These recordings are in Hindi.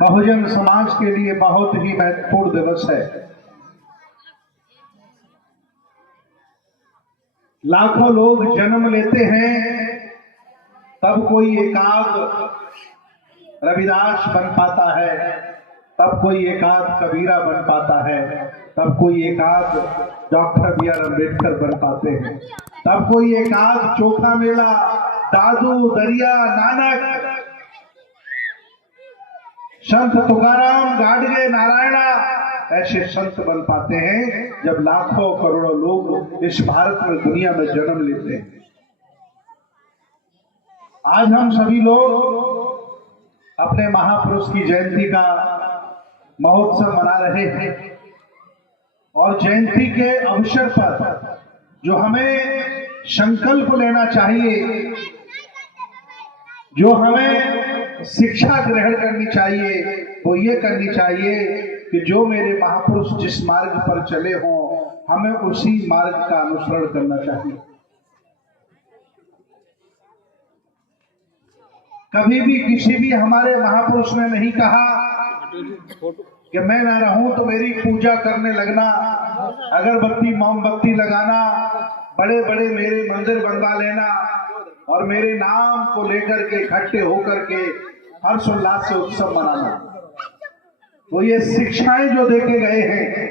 बहुजन समाज के लिए बहुत ही महत्वपूर्ण दिवस है। लाखों लोग जन्म लेते हैं, तब कोई एकाध रविदास बन पाता है, तब कोई एकाध कबीरा बन पाता है, तब कोई एकाध डॉक्टर बी आर अम्बेडकर बन पाते हैं, तब कोई एकाध चोखा मेला, दादू, दरिया, नानक, संत तुकाराम, गाडगे, नारायणा ऐसे संत बन पाते हैं जब लाखों करोड़ों लोग इस भारत में, दुनिया में जन्म लेते हैं। आज हम सभी लोग अपने महापुरुष की जयंती का महोत्सव मना रहे हैं और जयंती के अवसर पर जो हमें संकल्प लेना चाहिए, जो हमें शिक्षा ग्रहण करनी चाहिए, वो ये करनी चाहिए कि जो मेरे महापुरुष जिस मार्ग पर चले हों, हमें उसी मार्ग का अनुसरण करना चाहिए। कभी भी किसी भी हमारे महापुरुष ने नहीं कहा कि मैं ना रहूं तो मेरी पूजा करने लगना, अगरबत्ती मोमबत्ती लगाना, बड़े बड़े मेरे मंदिर बनवा लेना और मेरे नाम को लेकर के इकट्ठे होकर के हर्षोल्लास से उत्सव मनाना। तो ये शिक्षाएं जो देके गए हैं,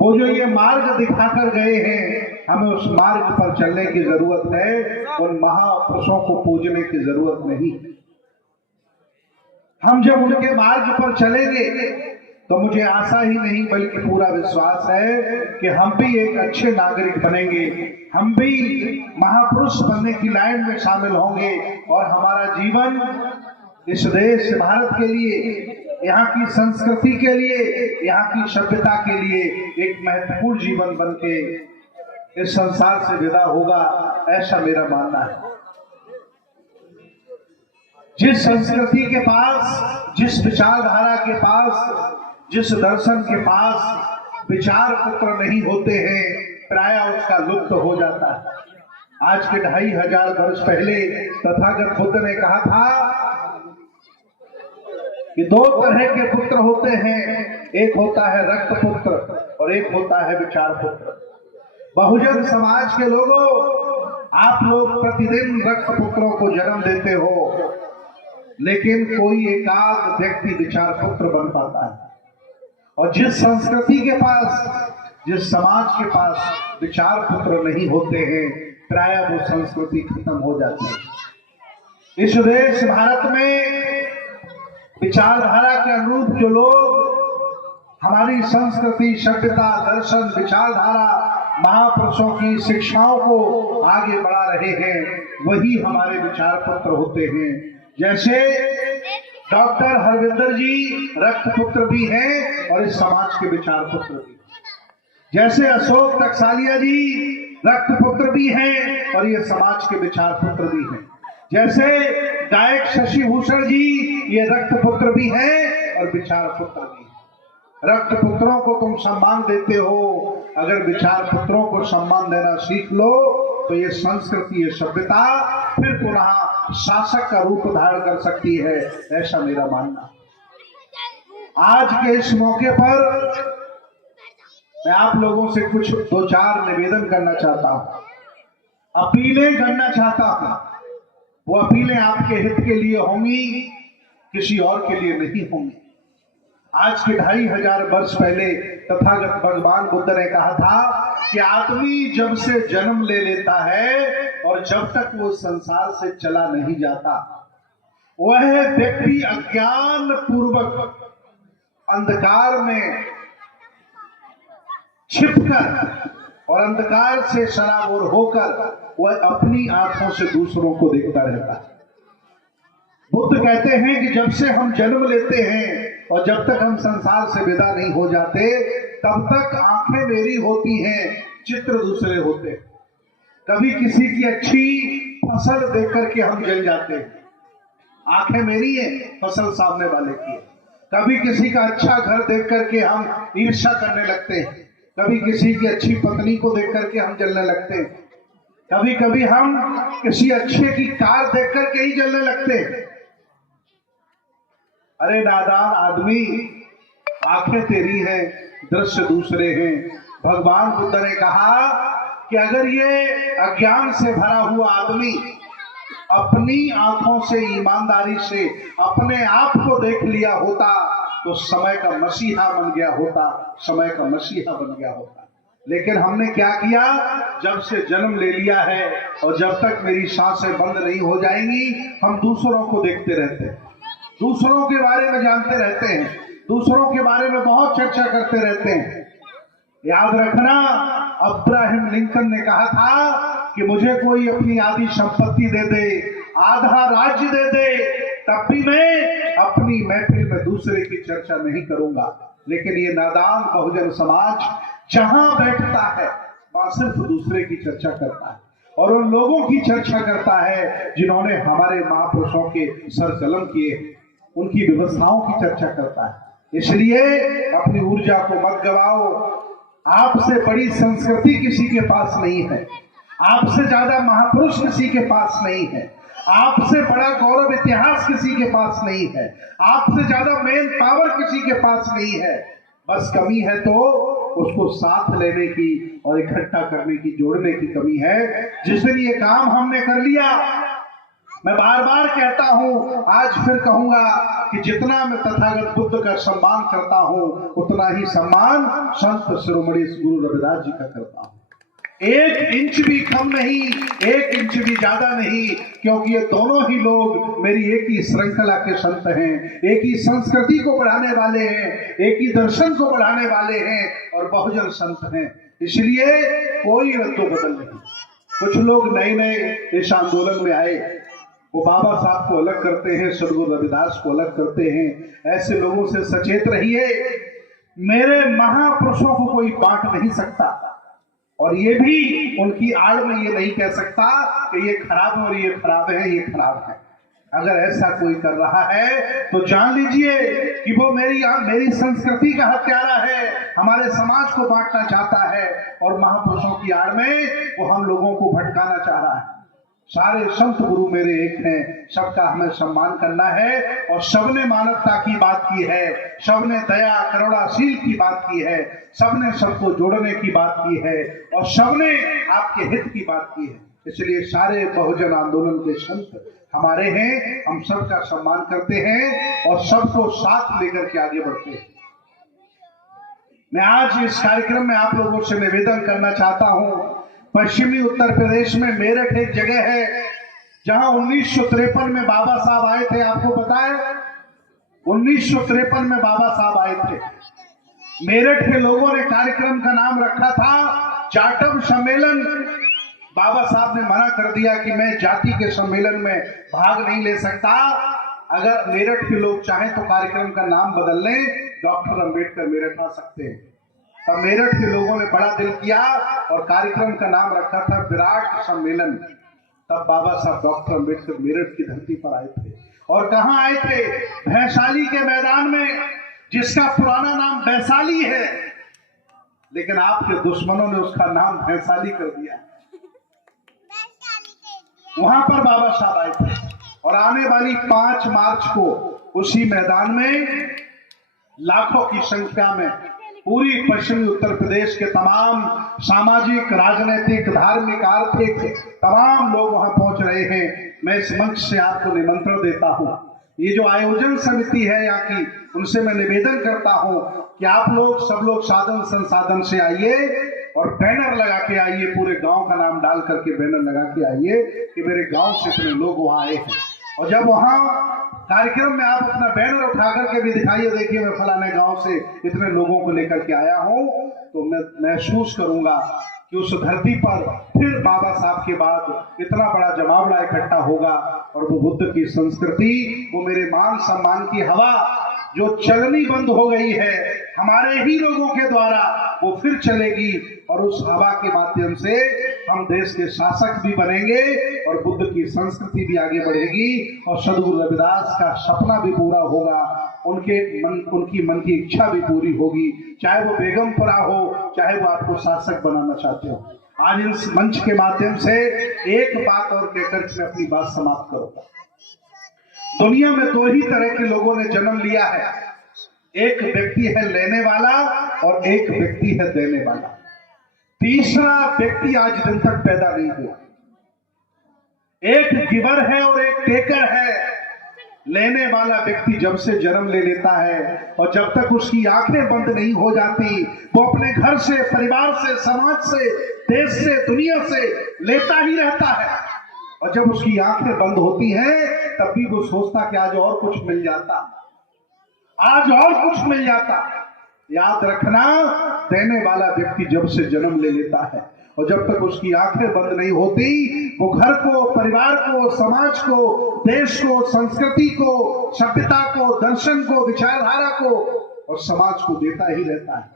वो जो ये मार्ग दिखाकर गए हैं, हमें उस मार्ग पर चलने की जरूरत है, उन महापुरुषों को पूजने की जरूरत नहीं। हम जब उनके मार्ग पर चलेंगे तो मुझे आशा ही नहीं बल्कि पूरा विश्वास है कि हम भी एक अच्छे नागरिक बनेंगे, हम भी महापुरुष बनने की लाइन में शामिल होंगे और हमारा जीवन इस देश भारत के लिए, यहाँ की संस्कृति के लिए, यहाँ की सभ्यता के लिए एक महत्वपूर्ण जीवन बन के इस संसार से विदा होगा, ऐसा मेरा मानना है। जिस संस्कृति के पास, जिस विचारधारा के पास, जिस दर्शन के पास विचार पुत्र नहीं होते हैं, प्रायः उसका लुप्त हो जाता है। आज के 2500 वर्ष पहले तथागत बुद्ध ने कहा था कि दो तरह के पुत्र होते हैं, एक होता है रक्त पुत्र और एक होता है विचार पुत्र। बहुजन समाज के लोगों, आप लोग प्रतिदिन रक्त पुत्रों को जन्म देते हो, लेकिन कोई एकाध व्यक्ति विचार पुत्र बन पाता है। और जिस संस्कृति के पास, जिस समाज के पास विचार पुत्र नहीं होते हैं, प्रायः वो संस्कृति खत्म हो जाती है। इस देश भारत में विचारधारा के अनुरूप जो लोग हमारी संस्कृति, सभ्यता, दर्शन, विचारधारा, महापुरुषों की शिक्षाओं को आगे बढ़ा रहे हैं, वही हमारे विचार पुत्र होते हैं। जैसे डॉक्टर हरविंदर जी रक्त पुत्र भी हैं और इस समाज के विचार पुत्र भी, जैसे अशोक टकसालिया जी रक्त पुत्र भी हैं और ये समाज के विचार पुत्र भी हैं, जैसे गायक शशि भूषण जी ये रक्त पुत्र भी हैं और विचार पुत्र भी हैं। रक्त पुत्रों को तुम सम्मान देते हो, अगर विचार पुत्रों को सम्मान देना सीख लो तो ये संस्कृति, ये सभ्यता फिर पुनः शासक का रूप धारण कर सकती है, ऐसा मेरा मानना। आज के इस मौके पर मैं आप लोगों से कुछ 2-4 निवेदन करना चाहता हूं, अपीलें करना चाहता हूं। वो अपीलें आपके हित के लिए होंगी, किसी और के लिए नहीं होंगी। आज के 2500 वर्ष पहले तथागत भगवान बुद्ध ने कहा था कि आदमी जब से जन्म ले लेता है और जब तक वो संसार से चला नहीं जाता, वह व्यक्ति अज्ञान पूर्वक अंधकार में छिपकर और अंधकार से सराबोर होकर वह अपनी आंखों से दूसरों को देखता रहता है। बुद्ध कहते हैं कि जब से हम जन्म लेते हैं और जब तक हम संसार से विदा नहीं हो जाते, तब तक आंखें मेरी होती हैं, चित्र दूसरे होते हैं। कभी किसी की अच्छी फसल देख करके हम जल जाते हैं, आंखें मेरी है, फसल सामने वाले की है। कभी किसी का अच्छा घर देख करके हम ईर्ष्या करने लगते हैं, कभी किसी की अच्छी पत्नी को देख करके हम जलने लगते हैं, कभी कभी हम किसी अच्छे की कार देख करके ही जलने लगते हैं। अरे नादान आदमी, आंखें तेरी हैं, दृश्य दूसरे हैं। भगवान बुद्ध ने कहा कि अगर ये अज्ञान से भरा हुआ आदमी अपनी आंखों से ईमानदारी से अपने आप को देख लिया होता तो समय का मसीहा बन गया होता, समय का मसीहा बन गया होता। लेकिन हमने क्या किया, जब से जन्म ले लिया है और जब तक मेरी सांसें बंद नहीं हो जाएंगी, हम दूसरों को देखते रहते हैं, दूसरों के बारे में जानते रहते हैं, दूसरों के बारे में बहुत चर्चा करते रहते हैं। याद रखना, अब्राहम लिंकन ने कहा था कि मुझे कोई अपनी आधी संपत्ति दे दे, आधा राज्य दे दे, तब भी मैं अपनी महफिल में दूसरे की चर्चा नहीं करूंगा। लेकिन ये नादान बहुजन समाज जहां बैठता है वहां सिर्फ दूसरे की चर्चा करता है और उन लोगों की चर्चा करता है जिन्होंने हमारे महापुरुषों के सर कलम किए, उनकी व्यवस्थाओं की चर्चा करता है। इसलिए अपनी ऊर्जा को मत गवाओ। आपसे बड़ी संस्कृति किसी के पास नहीं है, आपसे ज्यादा महापुरुष किसी के पास नहीं है, आपसे बड़ा गौरव इतिहास किसी के पास नहीं है, आपसे ज्यादा मेन पावर किसी के पास नहीं है। बस कमी है तो उसको साथ लेने की और इकट्ठा करने की, जोड़ने की कमी है। जिस दिन ये काम हमने कर लिया, मैं बार बार कहता हूं, आज फिर कहूंगा कि जितना मैं तथागत बुद्ध का सम्मान करता हूं उतना ही सम्मान संत शिरोमणि गुरु रविदास जी का करता हूं। 1 इंच भी कम नहीं, 1 इंच भी ज्यादा नहीं, क्योंकि ये दोनों ही लोग मेरी एक ही श्रृंखला के संत हैं, एक ही संस्कृति को बढ़ाने वाले हैं, एक ही दर्शन को बढ़ाने वाले हैं और बहुजन संत हैं। इसलिए कोई रद्दो बदल नहीं। कुछ लोग नए नए इस आंदोलन में आए, वो बाबा साहब को अलग करते हैं, सदगुरु रविदास को अलग करते हैं। ऐसे लोगों से सचेत रहिए। मेरे महापुरुषों को कोई बांट नहीं सकता और ये भी उनकी आड़ में ये नहीं कह सकता कि ये खराब है और ये खराब है, ये खराब है। अगर ऐसा कोई कर रहा है तो जान लीजिए कि वो मेरी संस्कृति का हत्यारा है, हमारे समाज को बांटना चाहता है और महापुरुषों की आड़ में वो हम लोगों को भटकाना चाह रहा है। सारे संत गुरु मेरे एक हैं, सबका हमें सम्मान करना है और सबने मानवता की बात की है, सबने दया करुणाशील की बात की है, सबने सबको जोड़ने की बात की है और सबने आपके हित की बात की है। इसलिए सारे बहुजन आंदोलन के संत हमारे हैं, हम सबका सम्मान करते हैं और सबको साथ लेकर के आगे बढ़ते हैं। मैं आज इस कार्यक्रम में आप लोगों से निवेदन करना चाहता हूं। पश्चिमी उत्तर प्रदेश में मेरठ एक जगह है जहां 1953 में बाबा साहब आए थे। आपको पता है 1953 में बाबा साहब आए थे। मेरठ के लोगों ने कार्यक्रम का नाम रखा था जाटव सम्मेलन। बाबा साहब ने मना कर दिया कि मैं जाति के सम्मेलन में भाग नहीं ले सकता। अगर मेरठ के लोग चाहें तो कार्यक्रम का नाम बदल लें, डॉक्टर अंबेडकर मेरठ आ सकते हैं। तब मेरठ के लोगों ने बड़ा दिल किया और कार्यक्रम का नाम रखा था विराट सम्मेलन। तब बाबा साहब डॉक्टर अंबेडकर मेरठ की धरती पर आए थे और कहां आए थे? वैशाली के मैदान में, जिसका पुराना नाम वैशाली है, लेकिन आपके दुश्मनों ने उसका नाम वैशाली कर दिया। वहां पर बाबा साहब आए थे और आने वाली 5 मार्च को उसी मैदान में लाखों की संख्या में पूरी पश्चिमी उत्तर प्रदेश के तमाम सामाजिक, राजनीतिक, धार्मिक, आर्थिक तमाम लोग वहां पहुंच रहे हैं। मैं इस मंच से आपको निमंत्रण देता हूं। ये जो आयोजन समिति है यहाँ की, उनसे मैं निवेदन करता हूं कि आप लोग सब लोग साधन संसाधन से आइए और बैनर लगा के आइए, पूरे गांव का नाम डाल करके बैनर लगा के आइए कि मेरे गांव से इतने लोग वहां आए हैं। और जब वहां कार्यक्रम में आप अपना बैनर उठा करके भी दिखाइए, देखिए मैं फलाने गांव से इतने लोगों को लेकर के आया हूं, तो मैं महसूस करूंगा कि उस धरती पर फिर बाबा साहब के बाद इतना बड़ा जमावड़ा इकट्ठा होगा और वो बुद्ध की संस्कृति, वो मेरे मान सम्मान की हवा जो चलनी बंद हो गई है हमारे ही लोगों के द्वारा, वो फिर चलेगी और उस हवा के माध्यम से हम देश के शासक भी बनेंगे और बुद्ध की संस्कृति भी आगे बढ़ेगी और सदगुरु रविदास का सपना भी पूरा होगा, उनकी मन की इच्छा भी पूरी होगी, चाहे वो बेगमपुरा हो, चाहे वो आपको शासक बनाना चाहते हो। आज इस मंच के माध्यम से एक बात और कहकर मैं अपनी बात समाप्त करूंगा। दुनिया में दो ही तरह के लोगों ने जन्म लिया है, एक व्यक्ति है लेने वाला और एक व्यक्ति है देने वाला। तीसरा व्यक्ति आज दिन तक पैदा नहीं हुआ। एक गिवर है और एक टेकर है। लेने वाला व्यक्ति जब से जन्म ले लेता है और जब तक उसकी आंखें बंद नहीं हो जाती, वो अपने घर से, परिवार से, समाज से, देश से, दुनिया से लेता ही रहता है। और जब उसकी आंखें बंद होती हैं तब भी वो सोचता कि आज और कुछ मिल जाता, आज और कुछ मिल जाता। याद रखना, देने वाला व्यक्ति जब से जन्म ले लेता है और जब तक उसकी आंखें बंद नहीं होती, वो घर को, परिवार को, समाज को, देश को, संस्कृति को, सभ्यता को, दर्शन को, विचारधारा को और समाज को देता ही रहता है।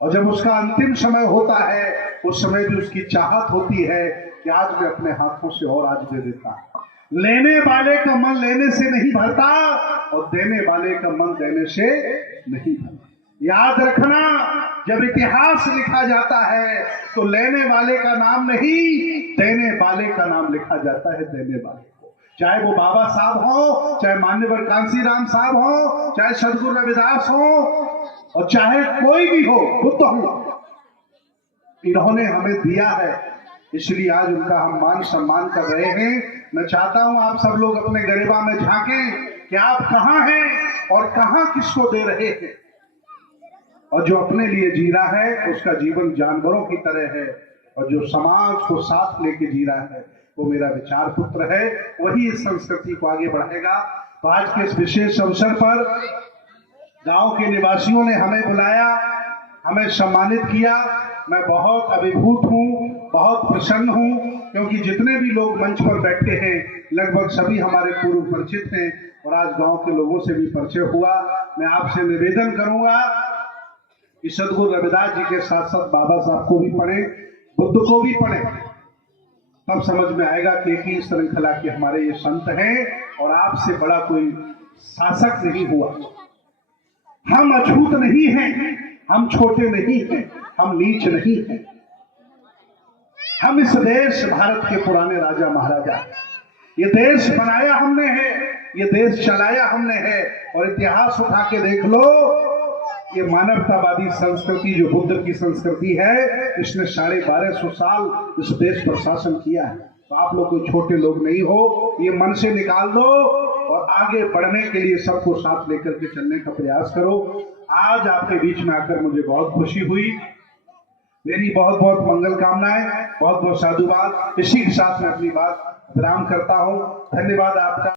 और जब उसका अंतिम समय होता है, उस समय भी उसकी चाहत होती है कि आज मैं अपने हाथों से और आज दे देता। लेने वाले का मन लेने से नहीं भरता और देने वाले का मन देने से नहीं भरता। याद रखना, जब इतिहास लिखा जाता है तो लेने वाले का नाम नहीं, देने वाले का नाम लिखा जाता है। देने वाले को, चाहे वो बाबा साहब हो, चाहे मान्यवर कांसीराम साहब हो, चाहे सदगुरु रविदास हो और चाहे कोई भी हो, बुद्ध हो, इन्होंने हमें दिया है, इसलिए आज उनका हम मान सम्मान कर रहे हैं। मैं चाहता हूं आप सब लोग अपने गरिमा में झांकें कि आप कहां हैं और कहां किसको दे रहे हैं। और जो अपने लिए जी रहा है उसका जीवन जानवरों की तरह है, और जो समाज को साथ लेके जी रहा है वो मेरा विचार पुत्र है, वही इस संस्कृति को आगे बढ़ाएगा। तो आज के इस विशेष अवसर पर गांव के निवासियों ने हमें बुलाया, हमें सम्मानित किया। मैं बहुत अभिभूत हूं, बहुत प्रसन्न हूं, क्योंकि जितने भी लोग मंच पर बैठे हैं लगभग सभी हमारे पूर्व परिचित हैं और आज गांव के लोगों से भी परिचय हुआ। मैं आपसे निवेदन करूंगा कि सदगुरु रविदास जी के साथ साथ बाबा साहब को भी पढ़े, बुद्ध को भी पढ़े, तब समझ में आएगा कि एक ही श्रृंखला के हमारे ये संत हैं और आपसे बड़ा कोई शासक नहीं हुआ। हम अछूत नहीं हैं, हम छोटे नहीं हैं, हम नीच नहीं हैं। हम इस देश भारत के पुराने राजा महाराजा हैं। ये देश बनाया हमने है, ये देश चलाया हमने है। और इतिहास उठा के देख लो, ये मानवतावादी संस्कृति जो बुद्ध की संस्कृति है, इसने 1250 साल इस देश पर शासन किया है। तो आप लोग कोई छोटे लोग नहीं हो, ये मन से निकाल दो और आगे बढ़ने के लिए सबको साथ लेकर के चलने का प्रयास करो। आज आपके बीच में आकर मुझे बहुत खुशी हुई। मेरी बहुत बहुत मंगल कामनाएं, बहुत बहुत साधुवाद। इसी के साथ मैं अपनी बात विराम करता हूं। धन्यवाद आपका।